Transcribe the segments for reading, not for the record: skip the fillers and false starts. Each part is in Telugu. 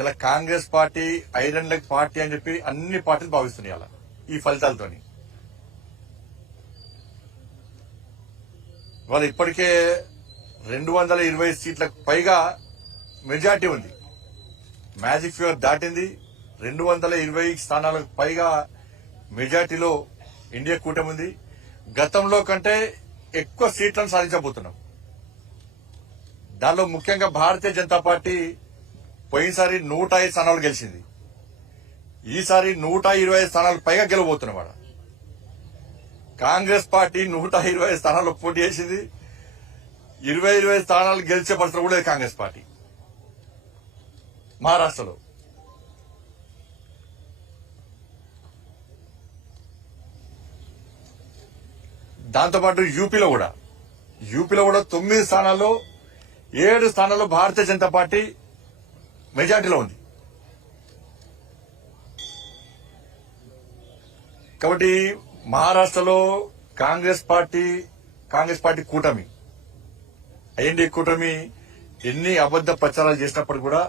ఇలా Congress party iron leg party అని చెప్పి అన్ని పార్టీలు భావిస్తున్నాయి అలా ఈ ఫలితాలతోని. వాళ్ళు ఇప్పటికే 220 సీట్లకు పైగా మెజార్టీ ఉంది. మ్యాజిక్ ఫిగర్ దాటింది. 220 స్థానాలకు పైగా మెజార్టీలో ఇండియా కూటమి ఉంది. గతంలో కంటే ఎక్కువ సీట్లను సాధించబోతున్నాం. దానిలో ముఖ్యంగా భారతీయ జనతా పార్టీ పోయినసారి 105 స్థానాలు గెలిచింది. ఈసారి 125 స్థానాలు పైగా గెలవబోతున్నమాట. కాంగ్రెస్ పార్టీ 120 స్థానాల్లో పోటీ చేసింది. 20 స్థానాలు గెలిచే పరిస్థితి కూడా లేదు కాంగ్రెస్ పార్టీ మహారాష్ట్రలో. దాంతోపాటు యూపీలో కూడా 9 స్థానాల్లో 7 స్థానాల్లో భారతీయ జనతా పార్టీ మెజార్టీలో ఉంది. కాబట్టి మహారాష్ట్రలో కాంగ్రెస్ పార్టీ కూటమి ఐఎన్డీ కూటమి ఎన్ని అబద్ద ప్రచారాలు చేసినప్పుడు కూడా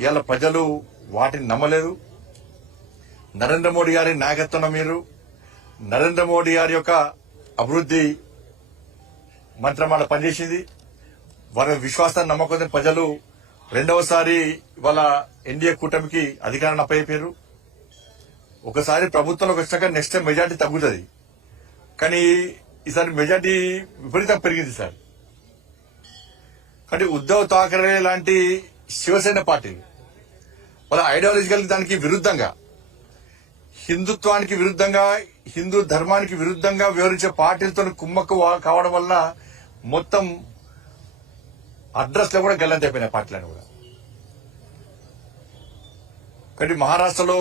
ఇవాళ ప్రజలు వాటిని నమ్మలేదు. నరేంద్ర మోడీ గారి నాయకత్వం మీరు నరేంద్ర మోడీ గారి యొక్క అభివృద్ది మంత్రమాల పనిచేసింది. వారి విశ్వాసాన్ని నమ్మకం ప్రజలు రెండవసారి ఇవాళ ఎన్డీఏ కూటమికి అధికారాన్ని అప్పయ్యారు. ఒకసారి ప్రభుత్వంలోకి వచ్చాక నెక్స్ట్ టైం మెజార్టీ తగ్గుతుంది. కానీ ఈసారి మెజార్టీ విపరీతం పెరిగింది సార్. కానీ ఉద్దవ్ ఠాకరే లాంటి శివసేన పార్టీలు వాళ్ళ ఐడియాలజికల్ దానికి విరుద్ధంగా, హిందుత్వానికి విరుద్ధంగా, హిందూ ధర్మానికి విరుద్ధంగా వివరించే పార్టీలతో కుమ్మక్కు కావడం వల్ల మొత్తం అడ్రస్ లో కూడా గల్లంత అయిపోయినాయి పార్టీలను కూడా. కాబట్టి మహారాష్ట్రలో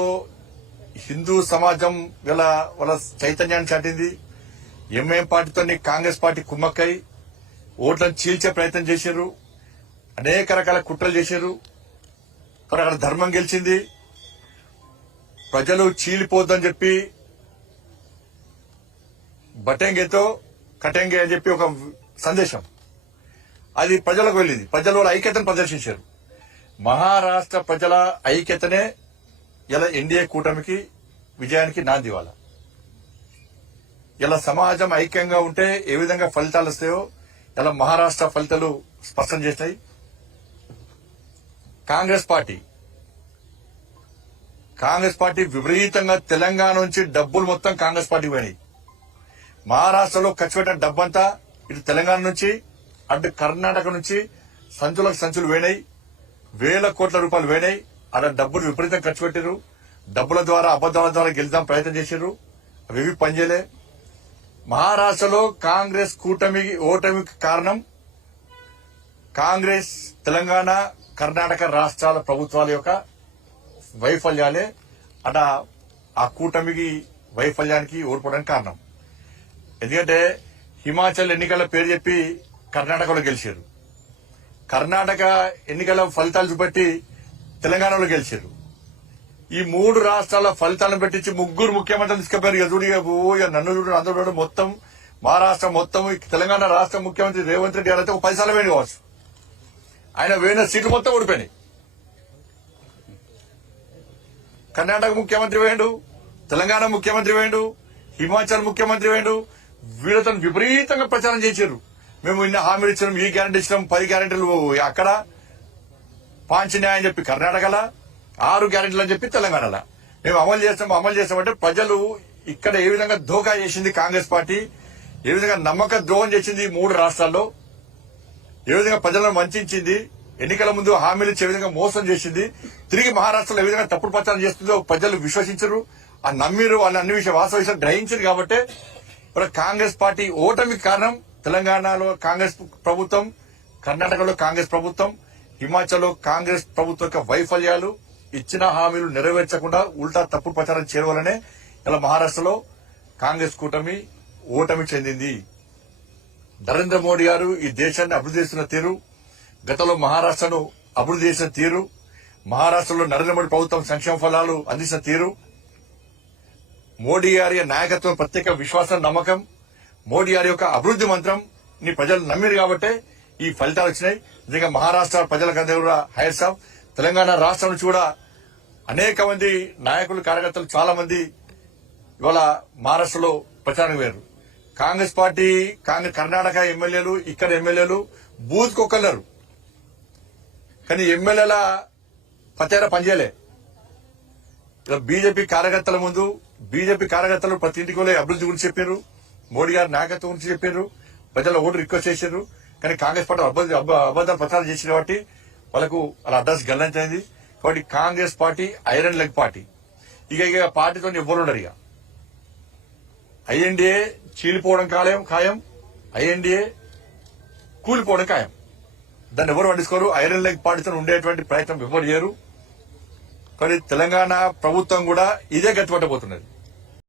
హిందూ సమాజం వాళ్ళ చైతన్యాన్ని చాటింది. ఎంఐఎం పార్టీతో కాంగ్రెస్ పార్టీ కుమ్మక్కై ఓట్లను చీల్చే ప్రయత్నం చేశారు. అనేక రకాల కుట్రలు చేశారు. కానీ అక్కడ ధర్మం గెలిచింది. ప్రజలు చీలిపోద్దని చెప్పి బటెంగేతో కటెంగే అని చెప్పి ఒక సందేశం అది ప్రజలకు వెళ్ళింది. ప్రజలు వాళ్ళ ఐక్యతను ప్రదర్శించారు. మహారాష్ట్ర ప్రజల ఐక్యతనే ఇలా ఎన్డీఏ కూటమికి విజయానికి నాంది. ఇవాళ ఇలా సమాజం ఐక్యంగా ఉంటే ఏ విధంగా ఫలితాలు వస్తాయో ఇలా మహారాష్ట్ర ఫలితాలు స్పష్టం చేస్తాయి. కాంగ్రెస్ పార్టీ విపరీతంగా తెలంగాణ నుంచి డబ్బులు మొత్తం కాంగ్రెస్ పార్టీకి పోయినాయి. మహారాష్ట్రలో ఖర్చు పెట్టిన డబ్బంతా ఇటు తెలంగాణ నుంచి అటు కర్ణాటక నుంచి సంచులు పోయినాయి. 1,000 కోట్ల రూపాయలు పోయినాయి. అలా డబ్బులు విపరీతం ఖర్చు పెట్టారు. డబ్బుల ద్వారా అబద్దాల ద్వారా గెలుద్దాం ప్రయత్నం చేశారు. అవి పనిచేయలే. మహారాష్ట్రలో కాంగ్రెస్ ఓటమికి కారణం కాంగ్రెస్ తెలంగాణ కర్ణాటక రాష్ట్రాల ప్రభుత్వాల యొక్క వైఫల్యాలే. అట ఆ కూటమికి వైఫల్యానికి ఓడిపోవడానికి కారణం. ఎందుకంటే హిమాచల్ ఎన్నికల పేరు చెప్పి కర్ణాటకలో గెలిచారు. కర్ణాటక ఎన్నికల ఫలితాలు చూపెట్టి తెలంగాణలో గెలిచారు. ఈ 3 రాష్ట్రాల ఫలితాలను పెట్టించి 3 ముఖ్యమంత్రులు తీసుకుపోయారు. ఇక నన్ను చూడు అందరూ చూడు మొత్తం మహారాష్ట్ర మొత్తం తెలంగాణ రాష్ట్ర ముఖ్యమంత్రి రేవంత్ రెడ్డి గారు అయితే ఒక 10 సార్లు వేయండి కావచ్చు. ఆయన వేయిన సీట్లు మొత్తం ఓడిపోయినాయి. కర్ణాటక ముఖ్యమంత్రి వేయండు, తెలంగాణ ముఖ్యమంత్రి వేయండు, హిమాచల్ ముఖ్యమంత్రి వేయండు. వీళ్ళతో విపరీతంగా ప్రచారం చేశారు. మేము ఇన్ని హామీలు ఇచ్చినాం, ఈ గ్యారెంటీ ఇచ్చినాం, 10 గ్యారెంటీలు అక్కడ పాంచన్యాయం అని చెప్పి కర్ణాటకలా, 6 గ్యారెంటీలు అని చెప్పి తెలంగాణలో మేము అమలు చేస్తామంటే ప్రజలు ఇక్కడ ఏ విధంగా ధోకా చేసింది కాంగ్రెస్ పార్టీ, ఏ విధంగా నమ్మక ద్రోహం చేసింది 3 రాష్ట్రాల్లో, ఏ విధంగా ప్రజలను వంచింది, ఎన్నికల ముందు హామీలు ఇచ్చే విధంగా మోసం చేసింది, తిరిగి మహారాష్ట్రలో ఏ విధంగా తప్పుడు ప్రచారం చేస్తుందో ప్రజలు విశ్వసించరు, ఆ నమ్మిరు, వాళ్ళ అన్ని వాస్తవ విషయాలు గ్రహించారు. కాబట్టి కాంగ్రెస్ పార్టీ ఓటమికి కారణం తెలంగాణలో కాంగ్రెస్ ప్రభుత్వం, కర్ణాటకలో కాంగ్రెస్ ప్రభుత్వం, హిమాచల్లో కాంగ్రెస్ ప్రభుత్వం యొక్క వైఫల్యాలు, ఇచ్చిన హామీలు నెరవేర్చకుండా ఉల్టా తప్పుడు ప్రచారం చేయడం వల్లనే ఇలా మహారాష్ట్రలో కాంగ్రెస్ కూటమి ఓటమి చెందింది. నరేంద్ర మోడీ గారు ఈ దేశాన్ని అభివృద్ధి చేస్తున్న తీరు, గతంలో మహారాష్ట్రను అభివృద్ధి చేసిన తీరు, మహారాష్ట్రలో నరేంద్ర మోడీ ప్రభుత్వం సంక్షేమ ఫలాలు అందించిన తీరు, మోడీ గారి నాయకత్వం ప్రత్యేక విశ్వాసం నమ్మకం, మోడీ గారి యొక్క అభివృద్ధి మంత్రం ని ప్రజలు నమ్మిరు కాబట్టే ఈ ఫలితాలు వచ్చినాయి. నిజంగా మహారాష్ట్ర ప్రజలకందరూ కూడా హైర్స్ ఆఫ్. తెలంగాణ రాష్ట్రం నుంచి కూడా అనేక మంది నాయకులు కార్యకర్తలు చాలా మంది ఇవాళ మహారాష్ట్రలో ప్రచారం వేరు. కాంగ్రెస్ పార్టీ కర్ణాటక ఎమ్మెల్యేలు ఇక్కడ ఎమ్మెల్యేలు బూత్ కొక్కలేరు, కానీ ఎమ్మెల్యేల పతేరా పనిచేయలే. బీజేపీ కార్యకర్తల ముందు బీజేపీ కార్యకర్తలు ప్రతి ఇంటికి వెళ్ళి అభివృద్ధి గురించి చెప్పారు, మోడీ గారి నాయకత్వం గురించి చెప్పారు, ప్రజల ఓటు రిక్వెస్ట్ చేశారు. కానీ కాంగ్రెస్ పార్టీ అబద్దాలు ప్రచారం చేసిన కాబట్టి వాళ్ళకు వాళ్ళ అడ్రస్ గల్లంతైంది. కాబట్టి Congress party iron leg party. ఇక పార్టీతో ఎవ్వరు ఉండరు. ఇక ఐఎన్డీఏ చీలిపోవడం ఖాయం, ఐఎన్డీఏ కూలిపోవడం ఖాయం. దాన్ని ఎవరు పట్టించుకోరు. ఐరన్ లెగ్ పార్టీతో ఉండేటువంటి ప్రయత్నం ఎవరు చేయరు. కానీ తెలంగాణ ప్రభుత్వం కూడా ఇదే గట్టిపట్టబోతున్నది.